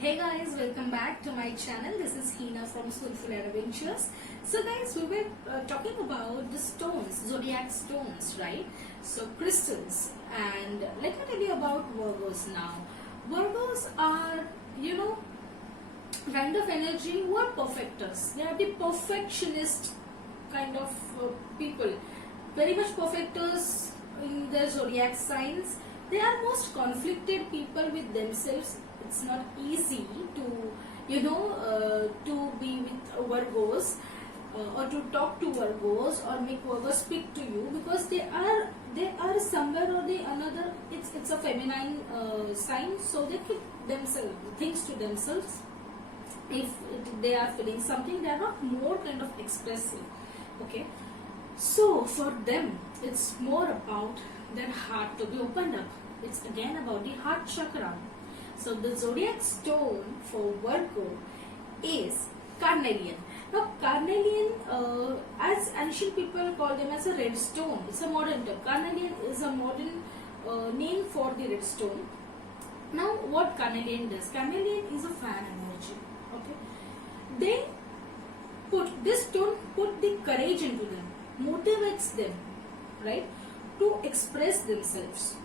Hey guys, welcome back to my channel. This is Hina from Soulful Adventures. So guys, we were talking about the stones, zodiac stones, right? So crystals, and let me tell you about Virgos now. Virgos are, kind of energy who are perfecters. They are the perfectionist kind of people, very much perfecters in their zodiac signs. They are most conflicted people with themselves. It's not easy to to be with Virgos or to talk to Virgos or make Virgos speak to you, because they are somewhere or the another. It's a feminine sign, so they keep themselves things to themselves. If they are feeling something, they are not more kind of expressive. Okay, so for them it's more about their heart to be opened up. It's again about the heart chakra. So the zodiac stone for Virgo is carnelian. Now carnelian, as ancient people call them as a red stone. It's a modern term. Carnelian is a modern name for the red stone. Now what carnelian does? Carnelian is a fan energy. Okay, they put this stone, put the courage into them, motivates them, right, to express themselves.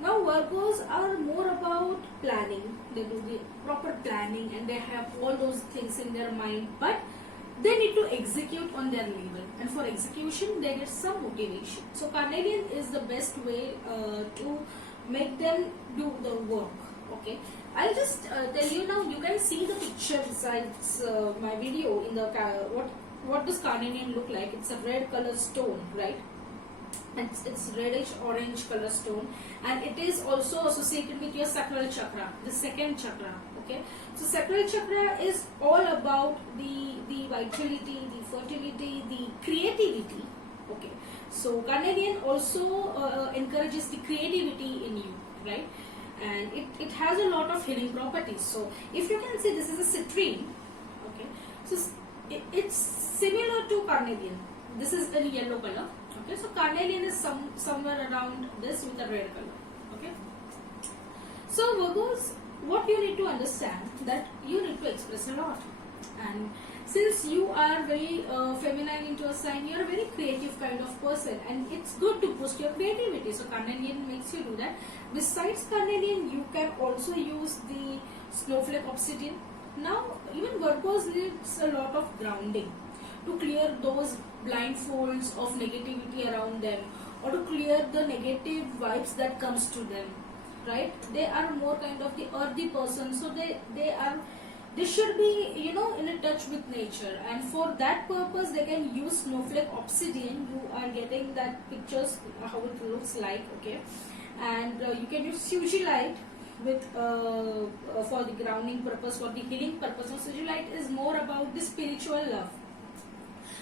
Now Virgos are more about planning. They do the proper planning and they have all those things in their mind, but they need to execute on their level, and for execution they get some motivation. So carnelian is the best way to make them do the work. Okay, I'll just tell you now. You can see the picture besides my video in the what does carnelian look like. It's a red color stone, right? It's reddish orange color stone, and it is also associated with your sacral chakra, the second chakra. Okay, so sacral chakra is all about the vitality, the fertility, the creativity. Okay, so carnelian also encourages the creativity in you, right? And it has a lot of healing properties. So if you can see, this is a citrine. Okay, so it's similar to carnelian. This is in yellow color. Okay, so carnelian is somewhere around this with a red color. Okay, so Virgos, what you need to understand, that you need to express a lot, and since you are very feminine into a sign, you are a very creative kind of person, and it's good to boost your creativity. So carnelian makes you do that. Besides carnelian, you can also use the snowflake obsidian. Now even Virgos needs a lot of grounding to clear those blindfolds of negativity around them, or to clear the negative vibes that comes to them, right? They are more kind of the earthy person, so they should be in a touch with nature, and for that purpose they can use snowflake obsidian. You are getting that pictures how it looks like. Okay, and you can use sugilite with for the grounding purpose, for the healing purpose. So sugilite is more about the spiritual love.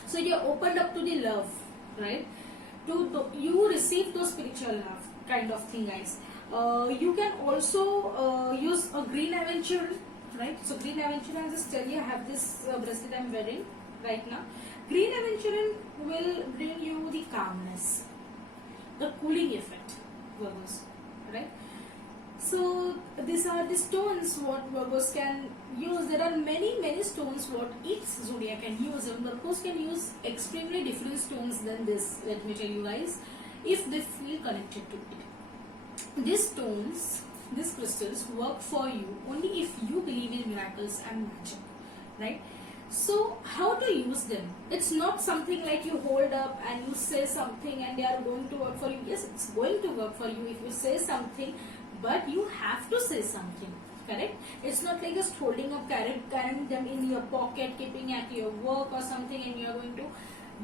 So you're opened up to the love, right? You receive those spiritual love kind of thing, guys. You can also use a green aventurine, right? So green aventurine, I'll just tell you, I have this bracelet I'm wearing right now. Green aventurine will bring you the calmness, the cooling effect, Virgos, right? So these are the stones what Virgos can use. There are many stones what each zodiac can use, and Virgos can use extremely different stones than this. Let me tell you guys, if they feel connected to it. These stones, these crystals work for you only if you believe in miracles and magic, right? So how to use them? It's not something like you hold up and you say something and they are going to work for you. Yes, it's going to work for you if you say something, but you have to say something, correct? It's not like just holding up, carrying them in your pocket, keeping at your work or something, and you are going to.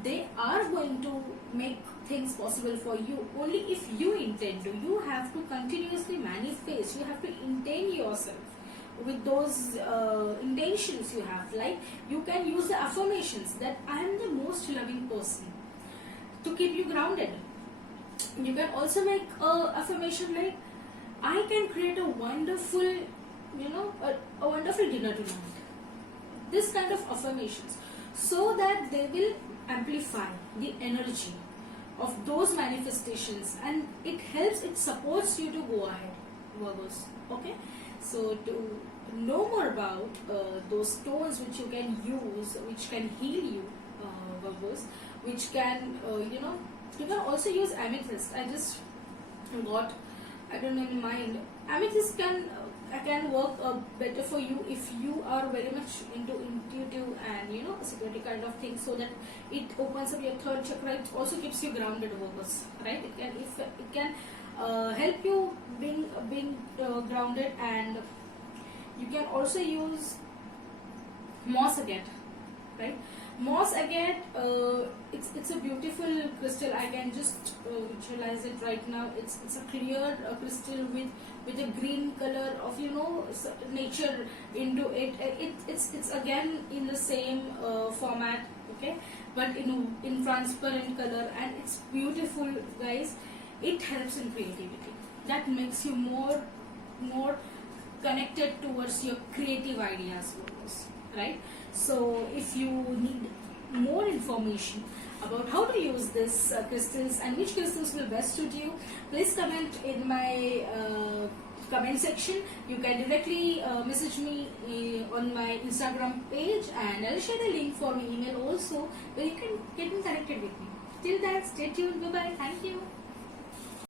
They are going to make things possible for you only if you intend to. You have to continuously manifest. You have to intend yourself with those intentions you have. Like you can use the affirmations that I am the most loving person to keep you grounded. You can also make affirmation like I can create a wonderful, a wonderful dinner tonight. This kind of affirmations, so that they will amplify the energy of those manifestations, and it supports you to go ahead, Virgos. Okay, so to know more about those stones which you can use, which can heal you, Babus, which can, you can also use amethyst. I just got, I don't know, in mind. Amethyst can work better for you if you are very much into intuitive and security kind of thing, so that it opens up your third chakra. It also keeps you grounded, Babus, right? It can help you being grounded. And you can also use moss agate, right? Moss agate, it's a beautiful crystal. I can just visualize it right now. It's a clear crystal with a green color of nature into it. It's again in the same format, okay, but in transparent color, and it's beautiful, guys. It helps in creativity. That makes you more connected towards your creative ideas, right? So if you need more information about how to use this crystals and which crystals will best suit you, please comment in my comment section. You can directly message me on my Instagram page, and I'll share the link for my email also, where you can get in connected with me. Till that, stay tuned. Bye bye. Thank you.